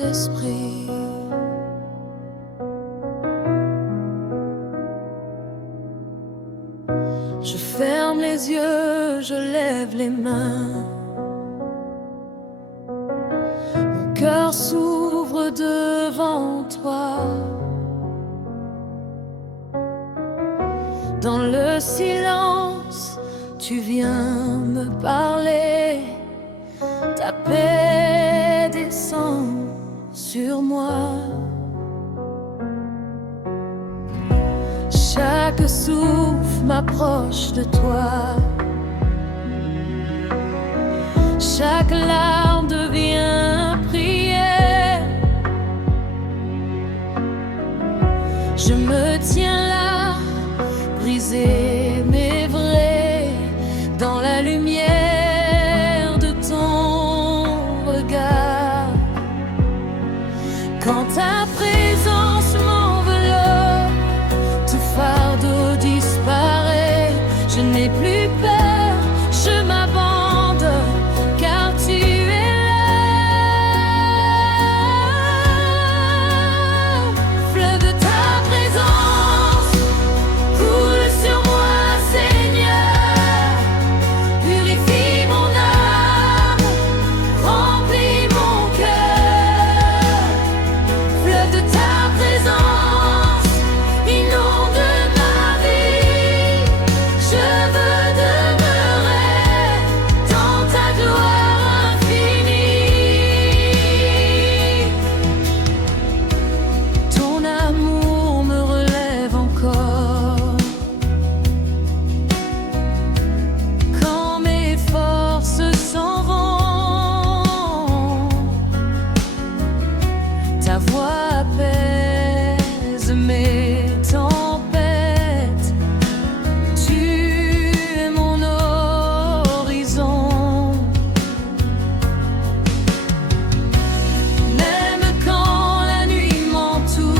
Saint-Esprit. Je ferme les yeux, je lève les mains. Mon cœur s'ouvre devant toi. Dans le silence, tu viens me parler. Ta paix descend sur moi. Chaque souffle m'approche de toi. Chaque larme devient prière. Je me tiens là, brisé mais vrai, dans la lumière de ton regard. Quand ta présence m'enveloppe, tout fardeau disparaît. Je n'ai plus peur, je m'abandonne, car tu es là. Fleuve de ta présence coule sur moi, Seigneur. Purifie mon âme, remplis mon cœur. Fleuve de ta présence inonde ma vie. Je veux demeurer dans ta gloire infinie. Ton amour me relève encore. Quand mes forces s'en vont, ta voix apaise mes tempêtes. Tu es mon horizon. Même quand la nuit m'entoure,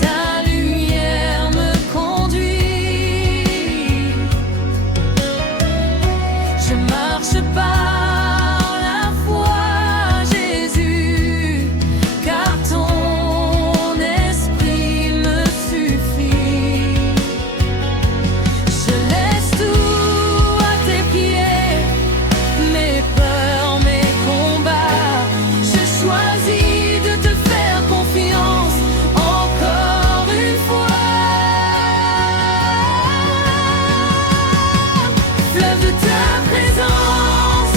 ta lumière me conduit. Je marche par la foi, Jésus, car ton esprit me suffit. Je laisse tout à tes pieds, mes peurs, mes combats. Je choisis de te faire confiance encore une fois. Fleuve de ta présence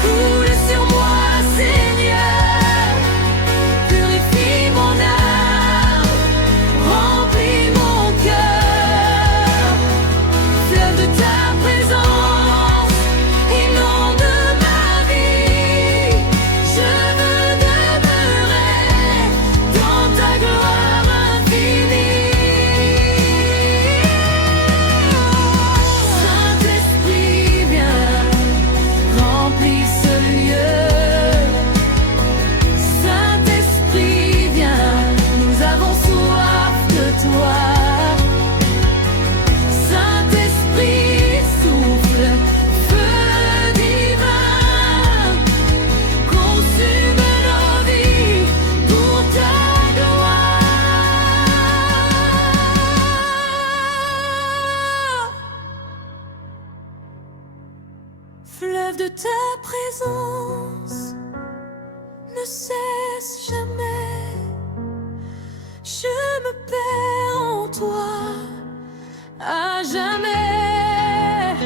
coule sur moi, Seigneur. Purifie mon âme, remplis mon cœur. Fleuve de ta présence inonde ma vie. Je veux demeurer dans ta gloire infinie. Saint-Esprit, viens, remplis ce lieu. Saint-Esprit, viens, nous avons soif de toi. Saint-Esprit, souffle, feu divin, consume nos vies pour ta gloire. Fleuve de ta présence ne cesse jamais. Je me perds en toi à jamais.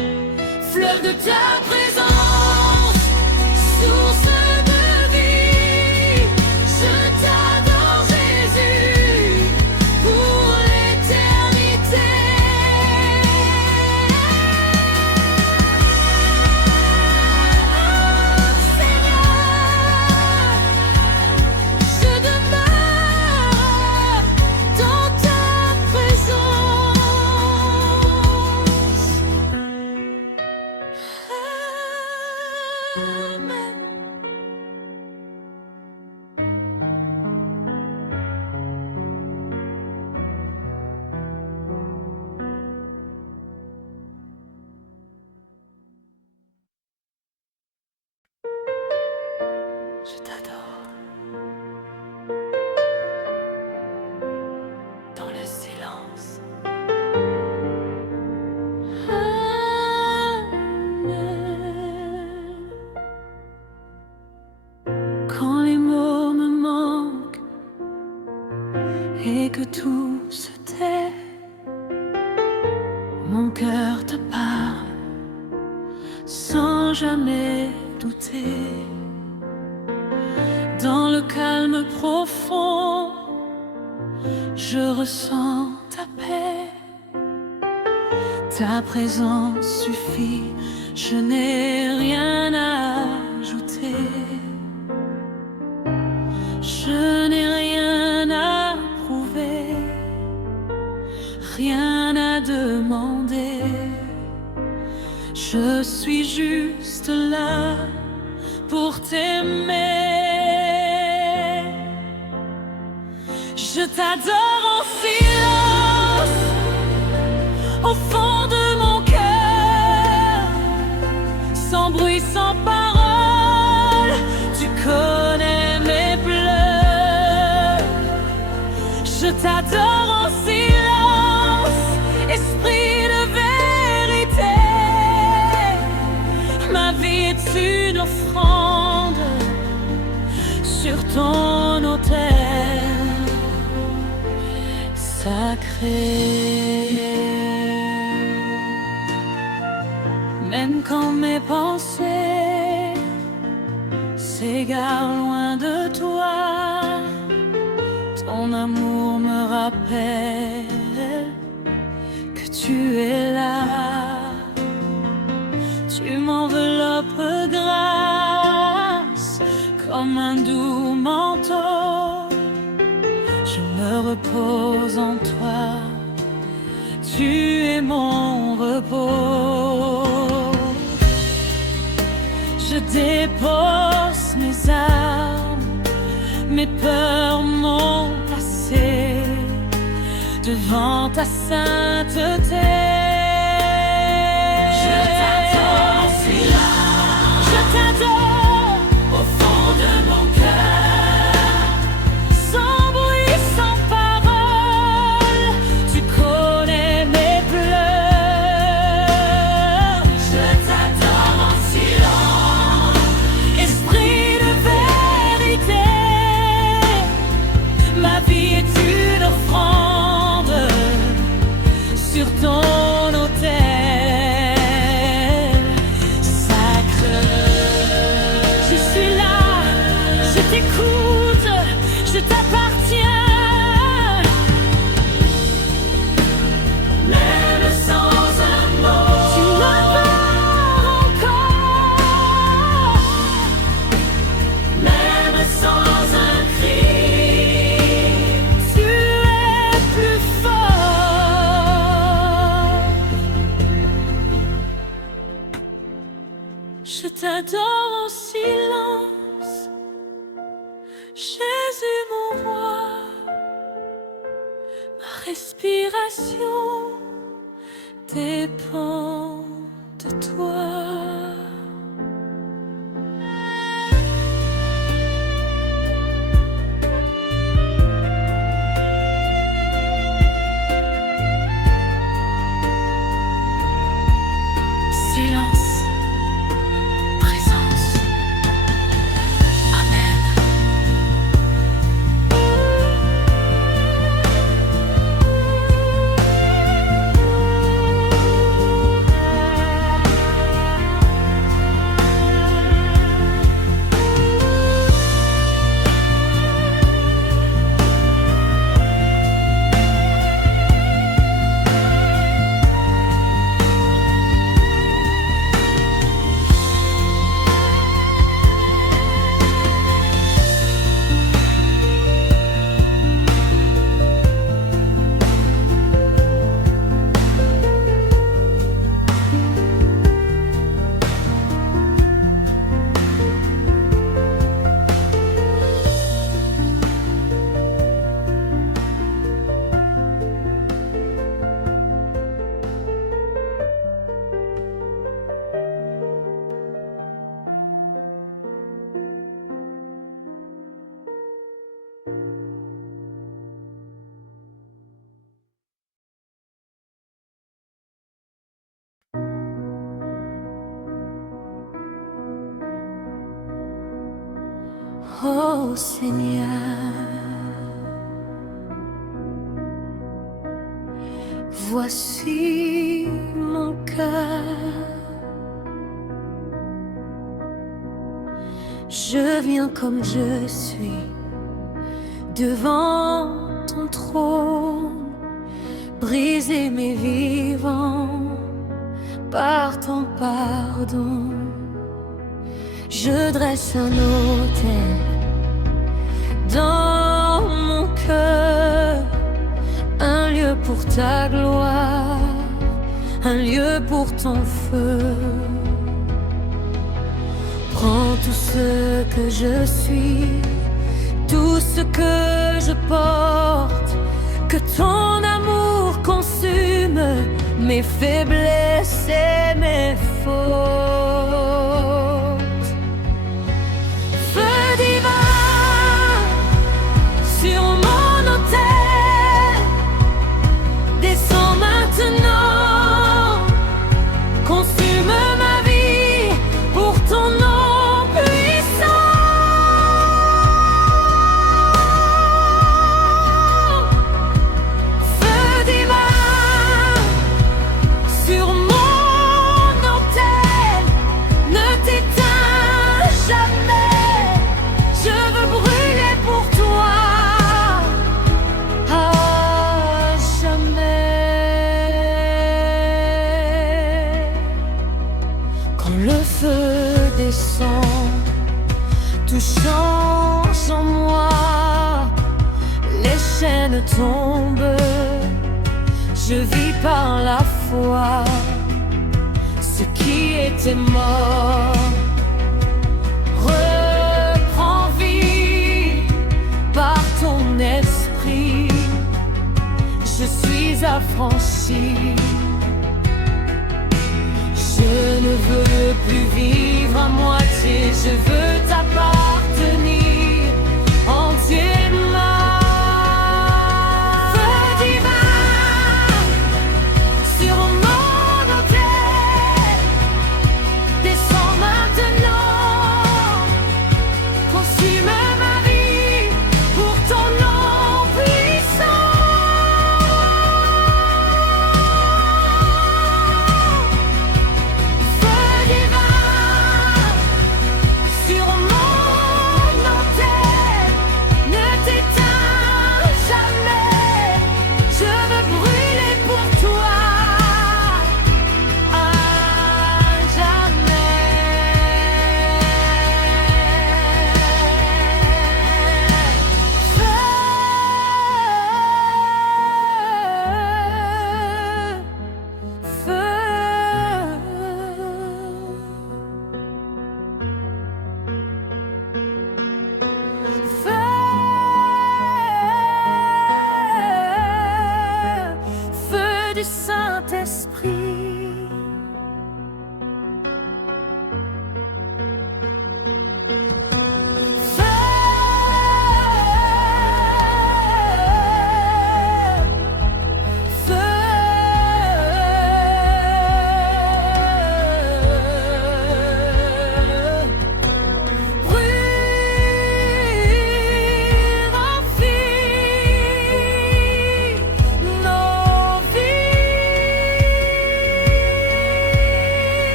Fleuve de ta présence, source de vie. Je t'adore, Jésus, pour l'éternité. Je demeure dans ta présence. et que tout se tait, mon cœur te parle sans jamais douter. Dans le calme profond, je ressens ta paix. Ta présence suffit, je n'ai rien à ajouter. Je n'ai rien à prouver, rien à demander. Je suis juste là pour t'aimer. Je t'adore en silence, au fond de mon cœur, sans bruit, sans parole. Tu connais mes pleurs. Je t'adore en silence, esprit de vérité. Ma vie est une offrande sur ton autel sacré. Même quand mes pensées s'égarent loin de toi, ton amour me rappelle que tu es là. Tu m'enveloppes grâce comme un doux manteau. Je me repose en toi, tu es mon repos. Je dépose mes armes, mes peurs m'ont placé devant ta sainteté. Je t'adore en silence, je t'adore au fond de mon cœur, sans bruit, sans parole. Tu connais mes pleurs. Je t'adore en silence, esprit de vérité. Ma vie est une offrande sur ton autel sacré. Je suis là, je t'écoute, je t'appartiens. Même sans un mot, tu me parles encore. Même sans un cri, tu es plus fort. Je t'adore en silence, Jésus mon roi. Ma respiration dépend de toi. Silence, présence. Amen. Oh Seigneur, voici mon cœur. Je viens comme je suis devant ton trône, briser mes vivants par ton pardon. Je dresse un autel dans mon cœur, un lieu pour ta gloire, un lieu pour ton feu. Prends tout ce que je suis, tout ce que je porte, que ton amour consume mes faiblesses et mes fautes. Feu divin sur mon autel, descends maintenant, consume ma vie pour ton nom. Le feu descend, tout change en moi, les chaînes tombent, je vis par la foi. Ce qui était mort reprend vie par ton esprit, je suis affranchi. Je ne veux plus vivre à moitié, je veux t'appartenir entièrement. Feu divin sur mon autel, descends maintenant, consume ma vie pour ton nom puissant. Sur mon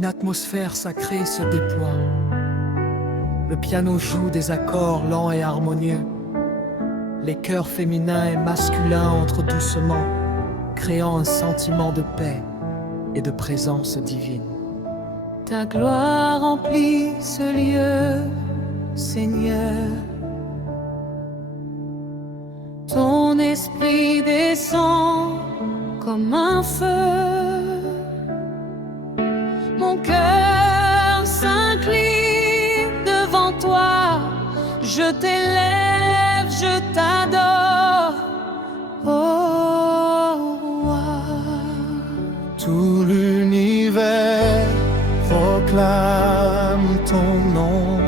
une atmosphère sacrée se déploie. Le piano joue des accords lents et harmonieux. Les chœurs féminins et masculins entrent doucement, créant un sentiment de paix et de présence divine. Ta gloire remplit ce lieu, Seigneur. Ton esprit descend comme un feu. Mon cœur s'incline devant toi. Je t'élève, je t'adore. Oh, roi. Tout l'univers proclame ton nom.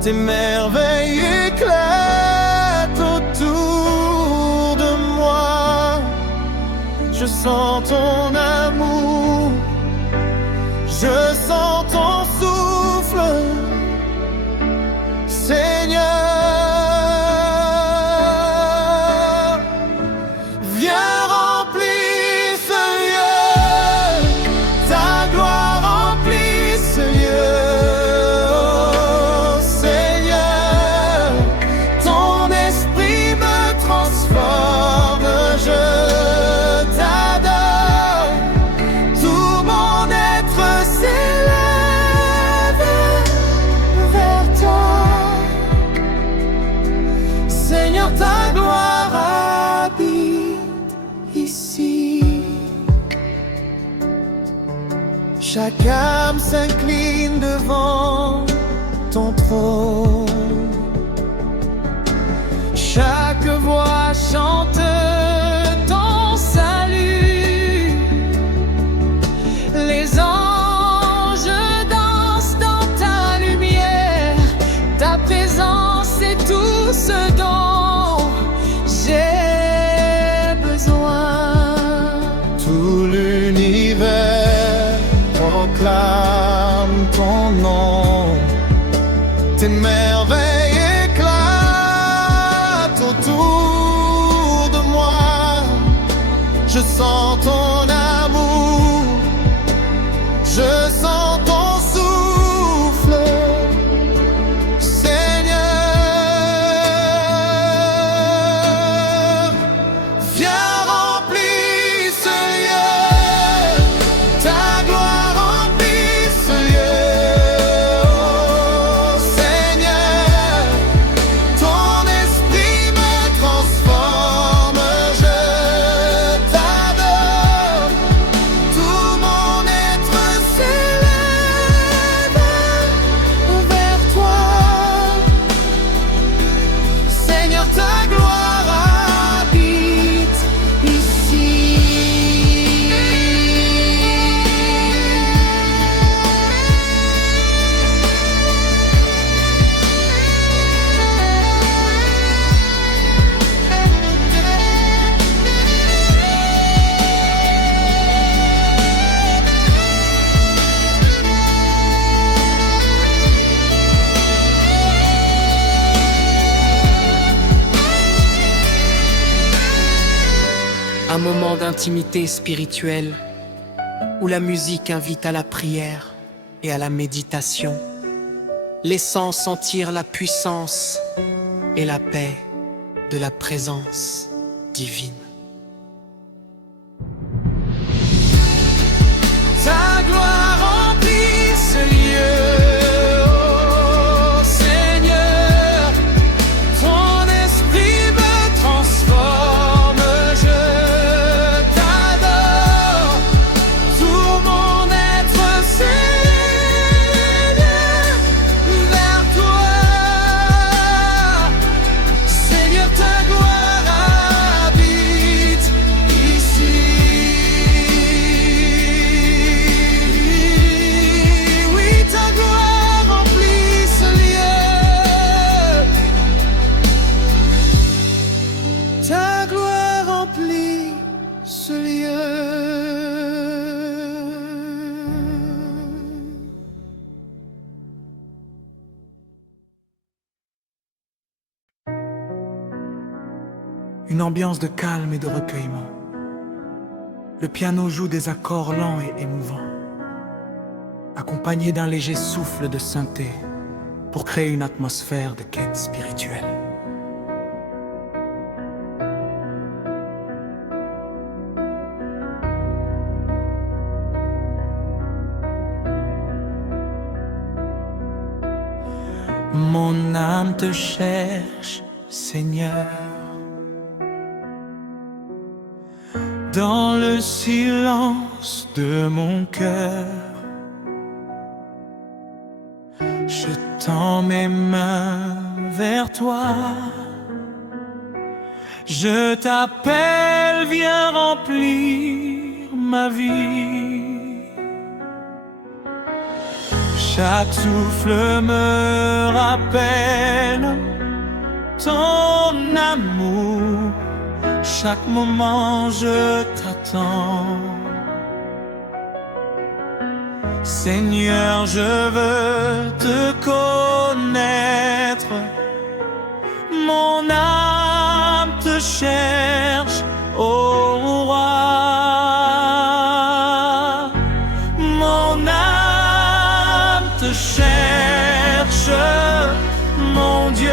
Tes merveilles éclatent autour de moi. Je sens ton amour, je sens ton souffle, Seigneur. Viens remplir ce lieu, ta gloire remplit ce lieu. Oh, Seigneur, ton esprit me transforme, je t'adore. Tout mon être s'élève vers toi. Seigneur, ta gloire habite ici. Chaque âme s'incline devant ton trône. Chaque voix chante ton salut. Les anges dansent dans ta lumière. Ta présence est tout ce dont j'ai besoin. Tout l'univers proclame ton nom. Tes merveilles éclatent autour de moi. Je sens ton amour, je sens ton souffle, Seigneur. Viens remplir ce lieu, ta gloire remplit ce lieu. Oh, Seigneur, ton esprit me transforme, je t'adore. Tout mon être s'élève vers toi. Seigneur, ta gloire habite ici. Un moment d'intimité spirituelle où la musique invite à la prière et à la méditation, laissant sentir la puissance et la paix de la présence divine. Ta gloire remplit ce lieu, oh Seigneur, ton esprit me transforme, je t'adore. Tout mon être s'élève vers toi. Seigneur, ta gloire habite ici. Oui, ta gloire remplit ce lieu. Ta gloire remplit ce lieu. Une ambiance de calme et de recueillement. Le piano joue des accords lents et émouvants. accompagné d'un léger souffle de synthé pour créer une atmosphère de quête spirituelle. Mon âme te cherche, Seigneur, dans le silence de mon cœur. Je tends mes mains vers toi. Je t'appelle, viens remplir ma vie. Chaque souffle me rappelle ton amour. Chaque moment je t'attends. Seigneur, je veux te connaître. Mon âme te cherche, ô roi. Mon âme te cherche, mon Dieu.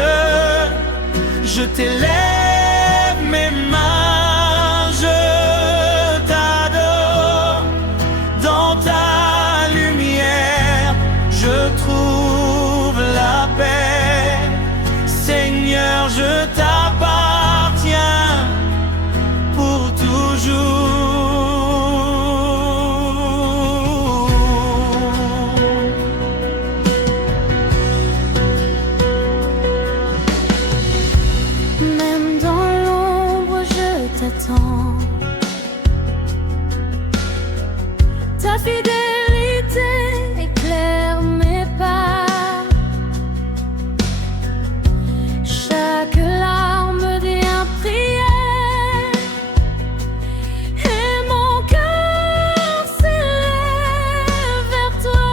Je t'élève mes mains, je t'adore. Dans ta lumière, je trouve la paix. Seigneur, je t'appartiens pour toujours. Même dans l'ombre, je t'attends. Ta fidélité éclaire mes pas. Chaque larme devient prière, et mon cœur s'élève vers toi.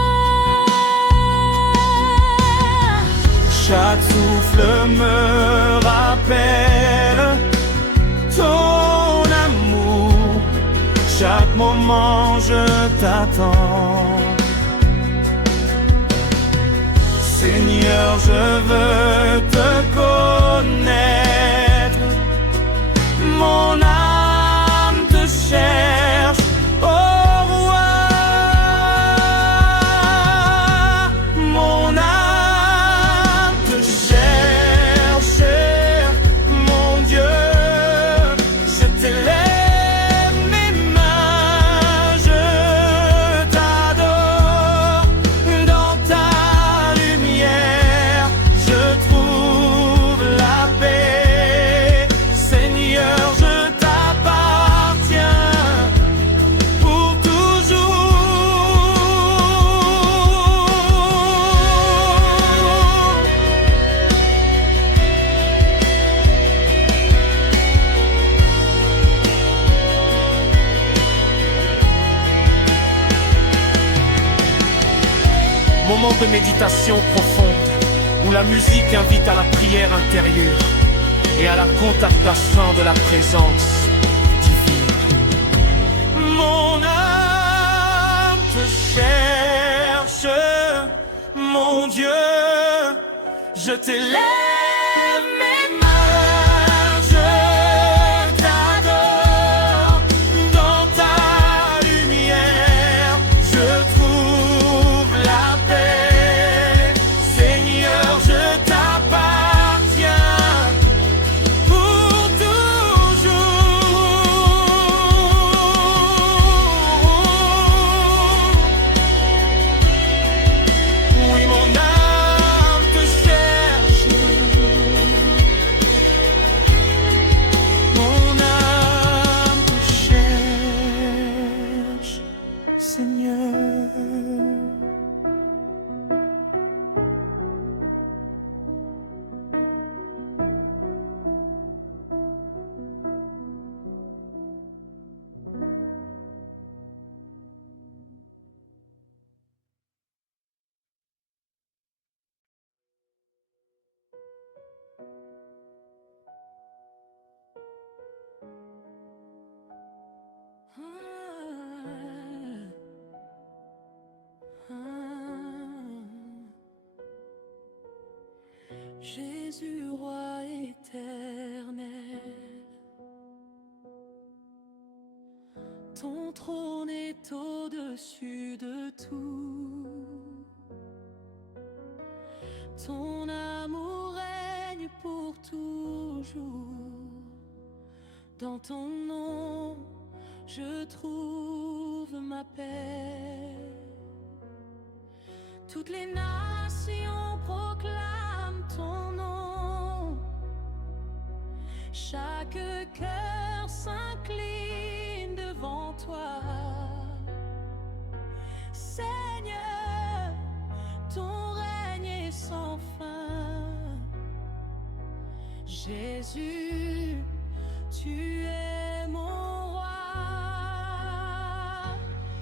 Chaque souffle me rappelle ton amour. Chaque moment je t'attends. Seigneur, je veux te connaître. Mon âme te cherche, ô roi. Mon âme te cherche, mon Dieu. Je t'élève mes mains, je t'adore. Dans ta lumière, je trouve la paix. Seigneur, je t'appartiens pour toujours. Moment de méditation profonde où la musique invite à la prière intérieure et à la contemplation de la présence divine. Mon âme te cherche, mon Dieu. Je t'élève mes mains, je t'adore. Dans ta lumière, je trouve la paix. Seigneur, je t'appartiens pour toujours. Oui, mon âme te cherche. Mon âme te cherche, Seigneur. Jésus, roi éternel, ton trône est au-dessus de tout. Ton amour règne pour toujours. Dans ton nom, je trouve ma paix. Toutes les nations proclament ton nom. Chaque cœur s'incline devant toi. Seigneur, ton règne est sans fin. Jésus, tu es mon roi.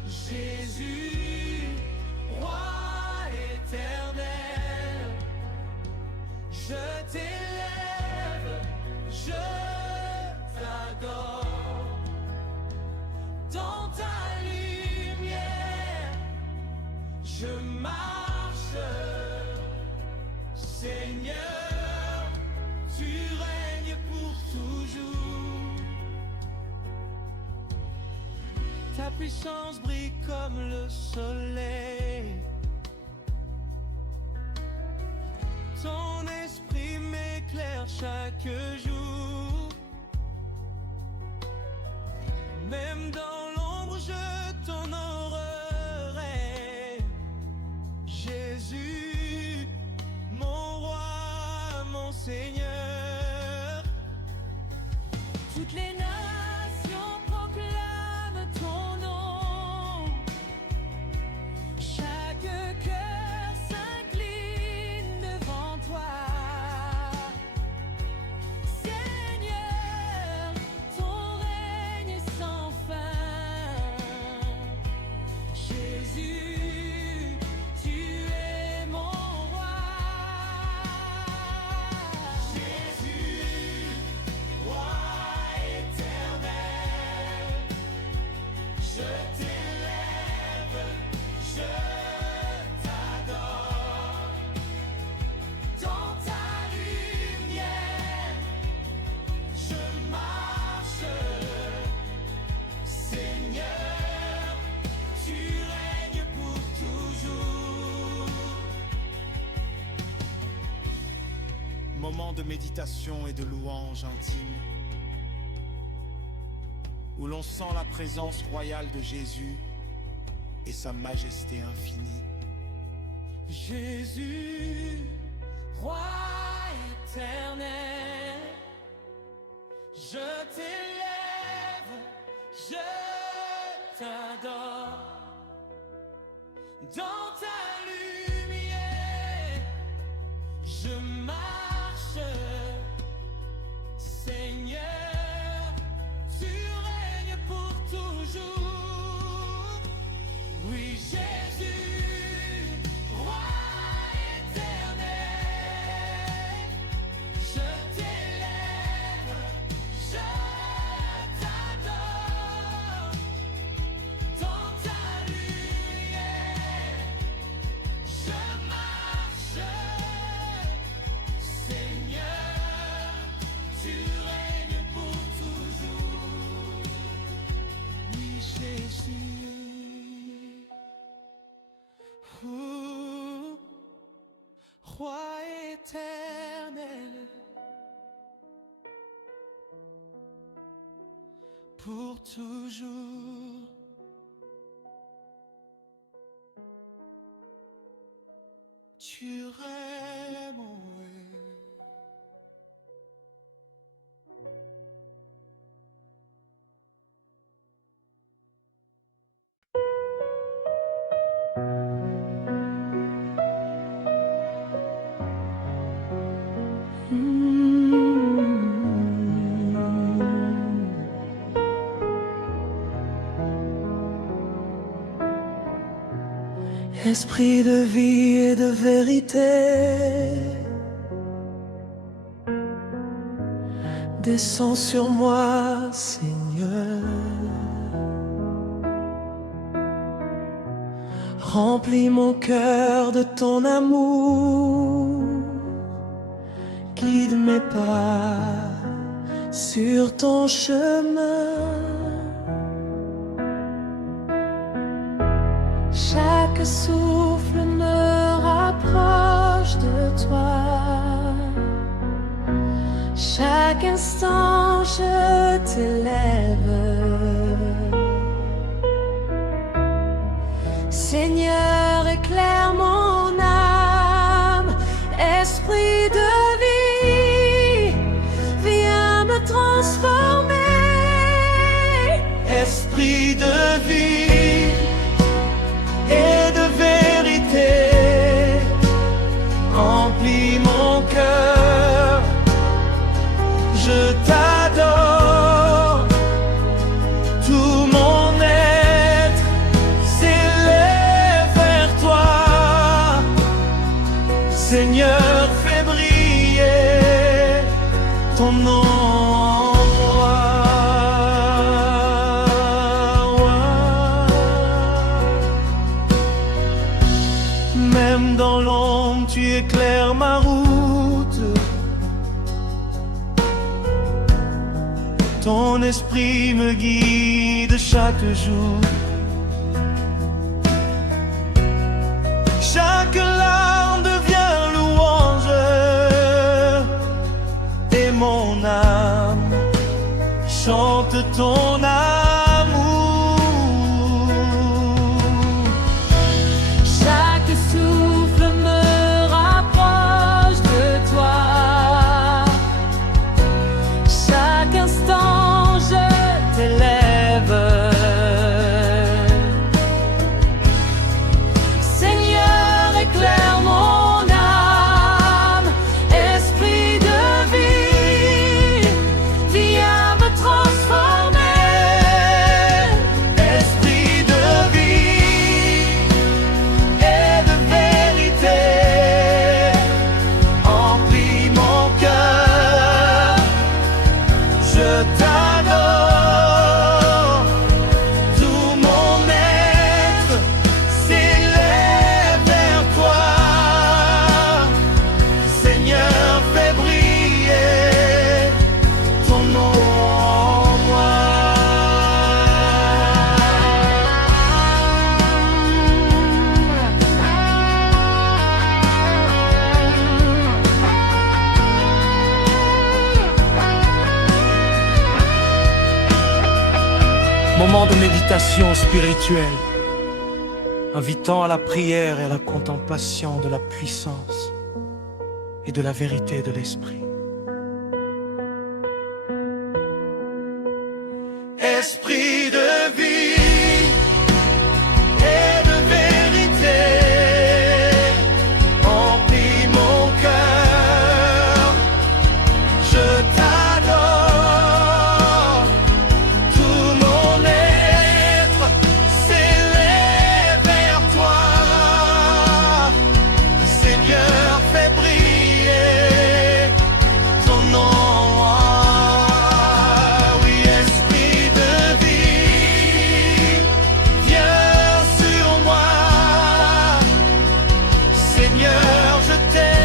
Jésus, roi éternel, je t'élève, je t'adore. Dans ta lumière, je marche. Seigneur, tu règnes pour toujours. Ta puissance brille comme le soleil. Ton esprit m'éclaire chaque jour. Même dans l'ombre, je t'honorerai. Jésus, mon roi, mon Seigneur. Toutes les nations proclament ton nom. Chaque cœur s'incline devant toi. Seigneur, ton règne est sans fin. Jésus, tu es mon roi. Jésus, roi éternel, je t'élève, je t'adore. Dans ta lumière, je marche. Seigneur, tu règnes pour toujours. Moment de méditation et de louange intime, où l'on sent la présence royale de Jésus et sa majesté infinie. Jésus, roi éternel, je t'élève, je t'adore. Dans ta lumière, je marche. Seigneur, tu règnes pour toujours. Oui, Jésus, roi éternel, je t'élève, je t'adore. Dans ta lumière, je marche. Seigneur, tu règnes pour toujours. Oui, Jésus. Ouh, roi éternel, pour toujours. Tu règnes, mon roi. Esprit de vie et de vérité, descends sur moi, Seigneur. Remplis mon cœur de ton amour, guide mes pas sur ton chemin. Chaque souffle me rapproche de toi. Chaque instant je t'élève. Seigneur, éclaire mon âme. Esprit de vie, viens me transformer. Esprit de vie et de vérité, remplis mon cœur, je t'adore. Tout mon être s'élève vers toi. Seigneur, fais briller ton nom en moi. Même dans l'ombre, tu éclaires ma route. Ton esprit me guide chaque jour. Chaque larme devient louange et mon âme chante ton amour. Chaque souffle me rapproche de toi. Chaque instant je t'élève. Seigneur, éclaire mon âme. Esprit de vie, viens me transformer. Esprit de vie et de vérité, remplis mon cœur, je t'adore. Tout mon être s'élève vers toi. Seigneur, fais briller ton nom en moi. Moment de méditation spirituelle, invitant à la prière et à la contemplation de la puissance et de la vérité de l'Esprit. Esprit de vie et de vérité, remplis mon cœur, je t'adore. Tout mon être s'élève vers toi. Seigneur, fais briller ton nom. Oui, esprit de vie, viens sur moi. Seigneur, je t'élève.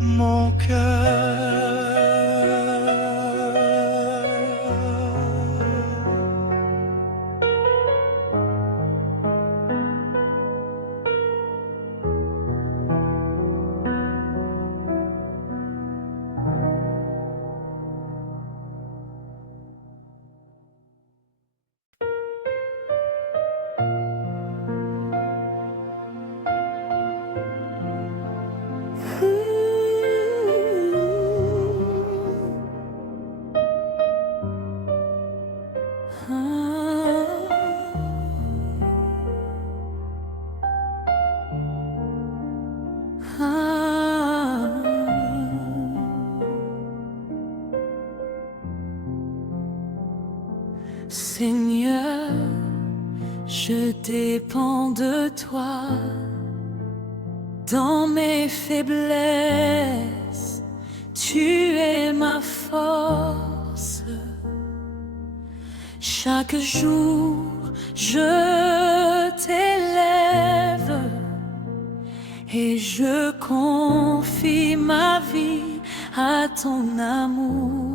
Mon cœur. Seigneur, je dépends de toi. Dans mes faiblesses, tu es ma force. Chaque jour, je t'élève. et je confie ma vie à ton amour.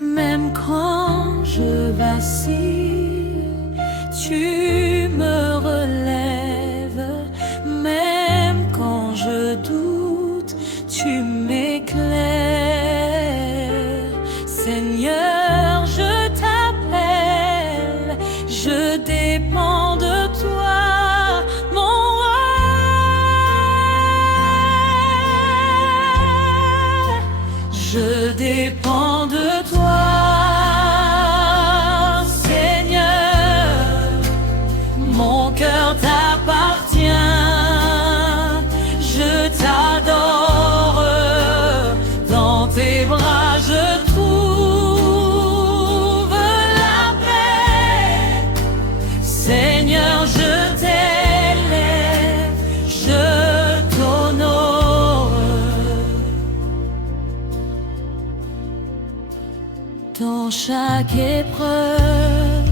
Même quand je vacille, tu me relèves. Même quand je doute, tu m'éclaires. Seigneur, je t'appelle, je dépends de toi, mon roi. Je dépends de toi, Seigneur, mon cœur t'appartient, je t'adore, dans tes bras je trouve la paix. Seigneur, je t'élève, je t'honore. Dans chaque épreuve,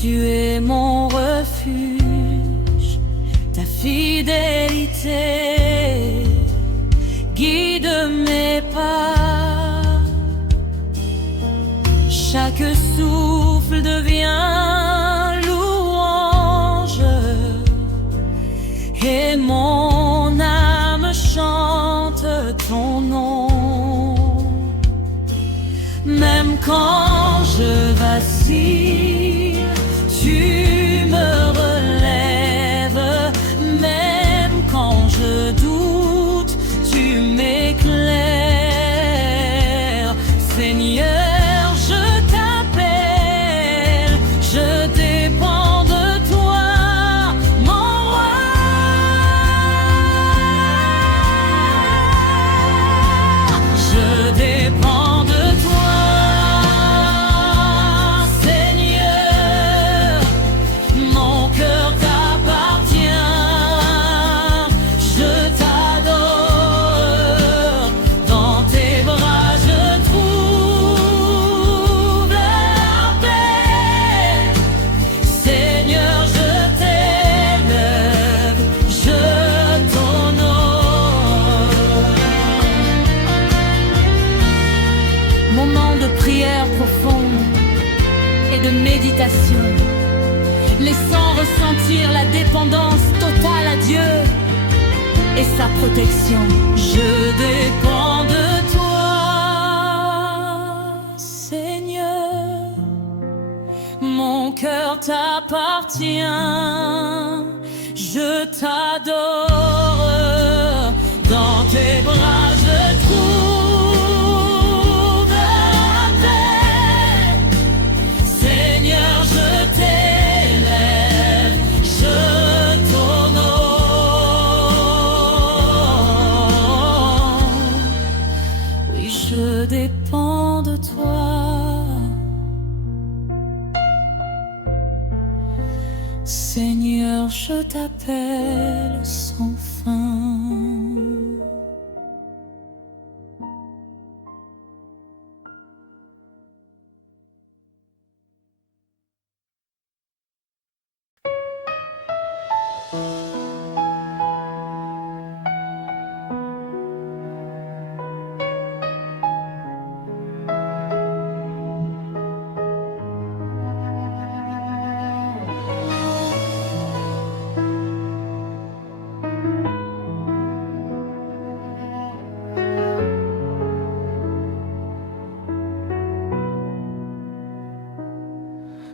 tu es mon refuge, ta fidélité guide mes pas. Chaque souffle devient louange et mon âme chante ton nom. Même quand je vacille, tu me relèves. Même quand je doute, tu m'éclaires. Seigneur, je t'appelle, je dépends de toi, mon roi. Je dépends de toi, Seigneur, mon cœur t'appartient, je t'adore, dans tes bras je trouve la paix. Seigneur, je t'élève, je t'honore. Moment de prière profonde et de méditation, laissant ressentir la dépendance totale à Dieu et sa protection. Je dépends de toi, Seigneur, mon cœur t'appartient, je t'adore, dans tes bras je trouve la paix. Seigneur, je t'élève, je t'honore. Oui, je dépends de toi, Seigneur, je t'appelle sans fin.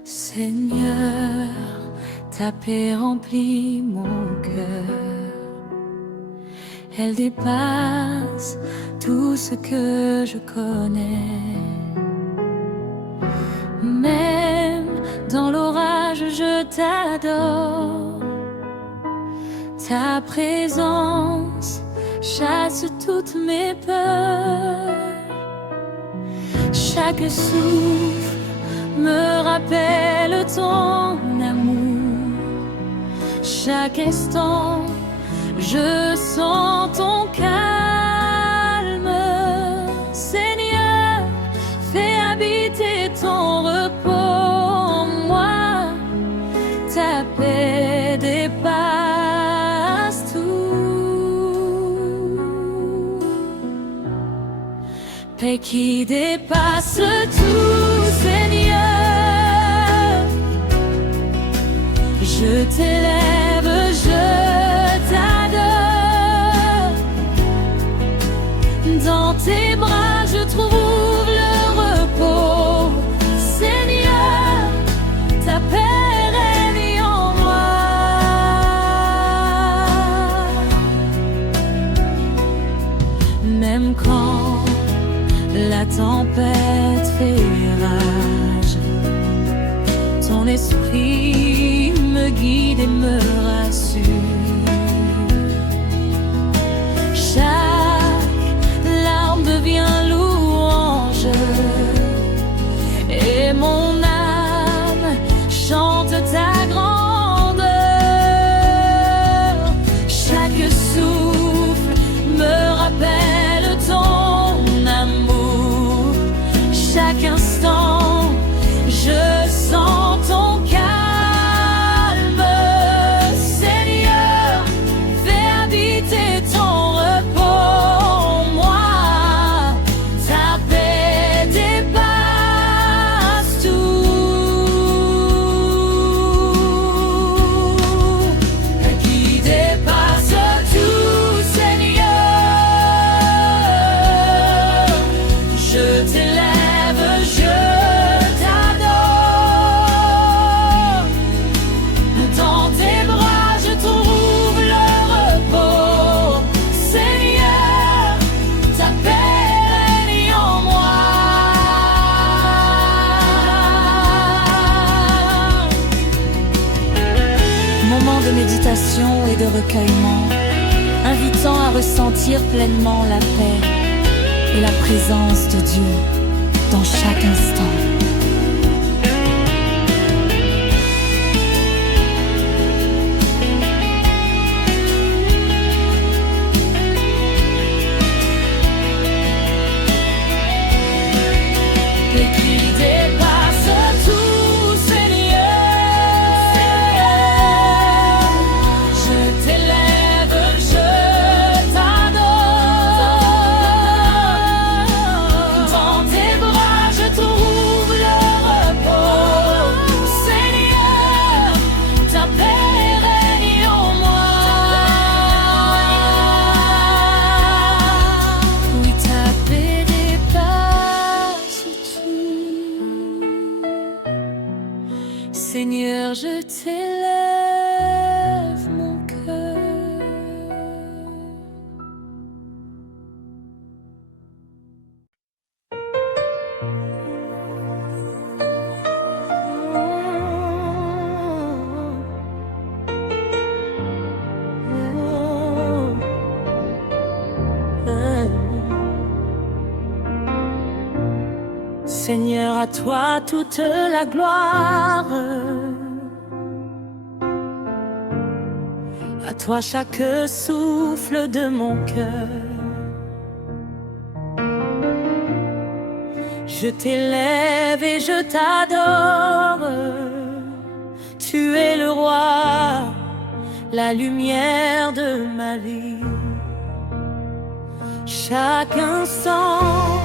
Seigneur, ta paix remplit mon cœur. Elle dépasse tout ce que je connais. Même dans l'orage, je t'adore. Ta présence chasse toutes mes peurs. Chaque souffle me rappelle ton amour. Chaque instant, je sens ton calme. Seigneur, fais habiter ton repos en moi. Ta paix dépasse et qui dépasse tout, Seigneur. Je t'élève, je t'adore. Dans tes bras je trouve le repos, Seigneur. Ta paix règne en moi. Même quand la tempête fait rage, ton esprit me guide et me rassure. Chaque larme devient louange et mon âme chante ta grandeur. Chaque souffle me rappelle ton amour. Chaque instant, je sens ton calme. Seigneur, fais habiter ton repos en moi. Ta paix dépasse tout, qui dépasse tout, Seigneur. Je t'élève, je t'adore. Dans tes bras je trouve le repos, Seigneur. Ta paix règne en moi. Moment de méditation et de recueillement, invitant à ressentir pleinement la paix et la présence de Dieu dans chaque instant. Et qui dépasse tout, Seigneur. Je t'élève, je t'adore. Dans tes bras je trouve le repos, Seigneur. Ta paix règne en moi. Oui, ta paix dépasse tout. Seigneur, je t'élève mon cœur. Seigneur, à toi toute la gloire. À toi chaque souffle de mon cœur. Je t'élève et je t'adore. Tu es le roi, la lumière de ma vie. Chaque instant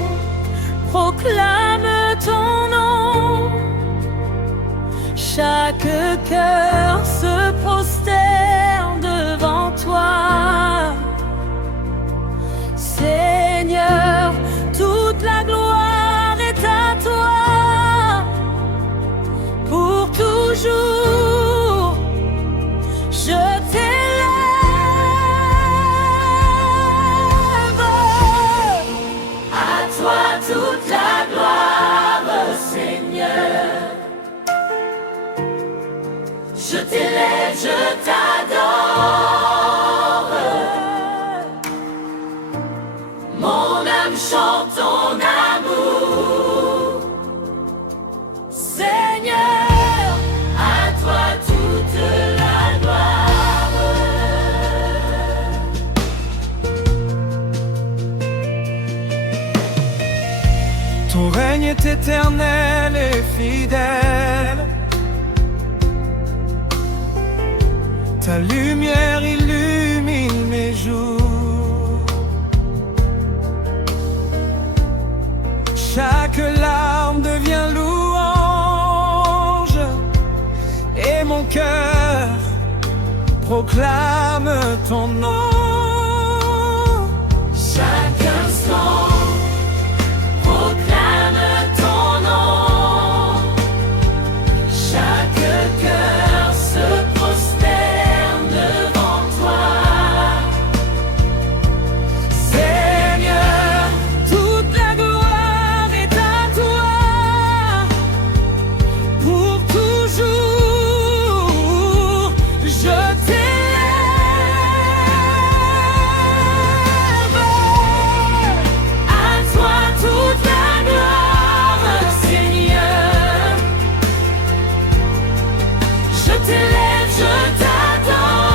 proclame ton nom. Chaque cœur se prosterne devant toi. Seigneur, toute la gloire est à toi. Pour toujours, je t'élève. À toi toute la gloire, Seigneur. Je t'élève, je t'adore. Mon âme chante ton amour. Seigneur, à toi toute la gloire. Ton règne est éternel et fidèle. Ta lumière illumine mes jours. Chaque larme devient louange et mon cœur proclame ton nom. Chaque instant proclame ton nom. Chaque cœur se prosterne devant toi. Seigneur, toute la gloire est à toi pour toujours. Je t'élève. À toi toute la gloire, Seigneur. Je t'élève, je t'adore.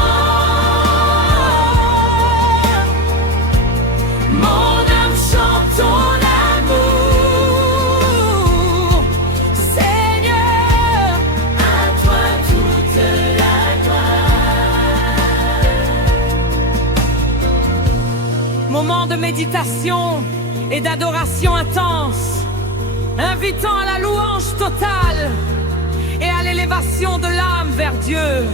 Mon âme chante ton amour. Seigneur, à toi toute la gloire. Moment de méditation et d'adoration intense, invitant à la louange totale et à l'élévation de l'âme vers Dieu.